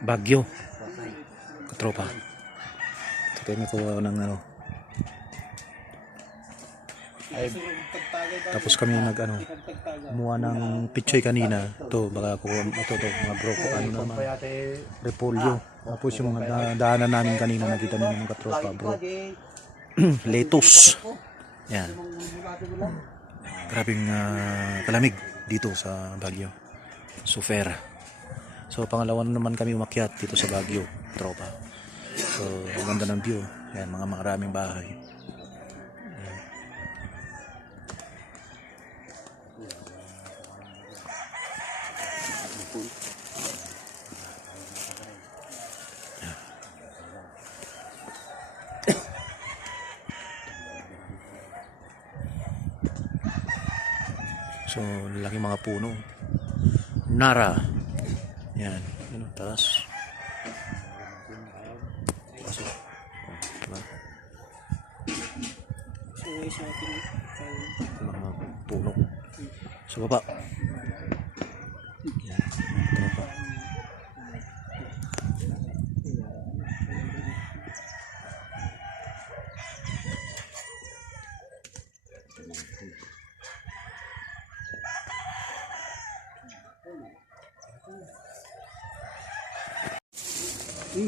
Baguio, katropa. Ito kami kuha ng ano. Tapos kami kumuha ng pitchoy kanina. Ito, baka kuha ito mga bro ko ano naman. Repolyo. Tapos yung mga daanan namin kanina, nakita niyo mga katropa, bro. Lettuce. Yan. Grabing kalamig dito sa Baguio. Sufera. So pangalawa naman kami umakyat dito sa Baguio, tropa. So ang ganda ng view. Ayan, mga maraming bahay. So laki mga puno. Nara. Yan, ano, taas. Pasok. Diba? Mga puno. Sa baba. Yan, tropa.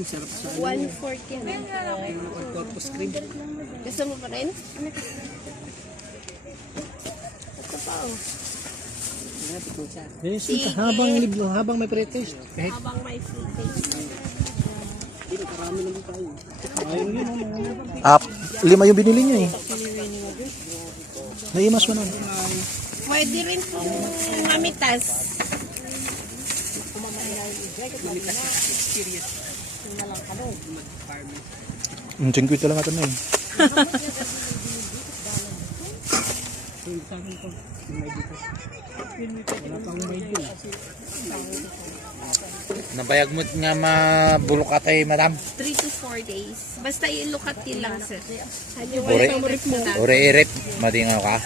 Sarap sa 140 na. corpus cream. Gusto mo pa rin? Ito pa oh. Yes, Sige. habang may pretest. Kahit Habang may free taste. marami naman tayo. Ayun yun. 5 yung binili niya eh. Naimas mo na. Pwede rin pong mamitas. Singkwit lang ito na eh. Nabayag mo nga mabulok atay, madam. 3 to 4 days. Basta ilukat yun lang sir. Ore irip, madingaw ka.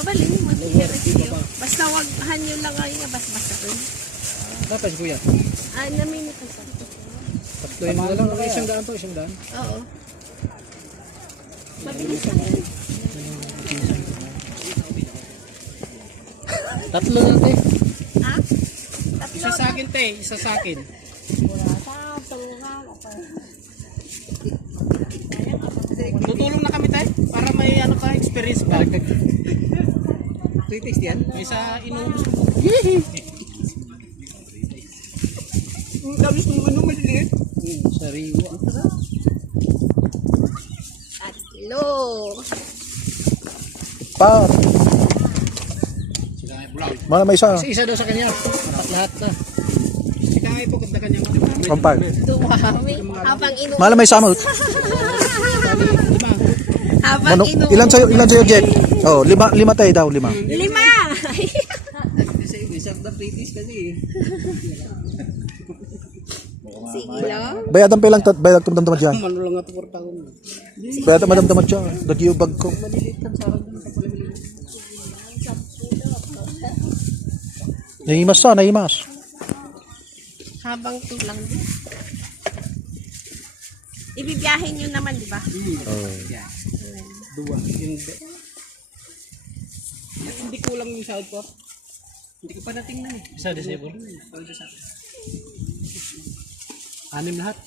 Mabaling mo. Basta wag hanyo lang ngayon nga basta ko. Dapat kuya. Namin ito sa. Tatloin mo lang. Isang daan po, isang daan. Oo. Mabilis lang. Tatlo na te. Ha? Tatlo. Isa sa akin te, isa sa akin. Tutulong na kami tayo para may ano ka experience ba? Pre-taste yan? May isa inuubos mo. Ang dami ng ano maliliit. Sariwa. Tatlo. Pa. Mana may isa. Isa daw sa kanya. Dapat lahat na. Sika nga ito kanta kanya. Pampal. Dumami. Habang inuubos. Mala may samot. Habang inuubos. Ilan sa'yo, Jack? Oh, 5 tayo daw, 5. 5. Kasi isang na pretties kasi. Sige lang. Bayadan pa lang bayad tamad dyan. Mano lang ito 4 taon. Bayadan madam dyan. Dagi yung bag ko. Nahimas sa, nahimas. Habang tulang din. Ibibiyahin nyo naman, di ba? Dua. Hindi kulang yung sahod ko. Hindi ko pa natingnan eh. Isa disable? 6 lahat.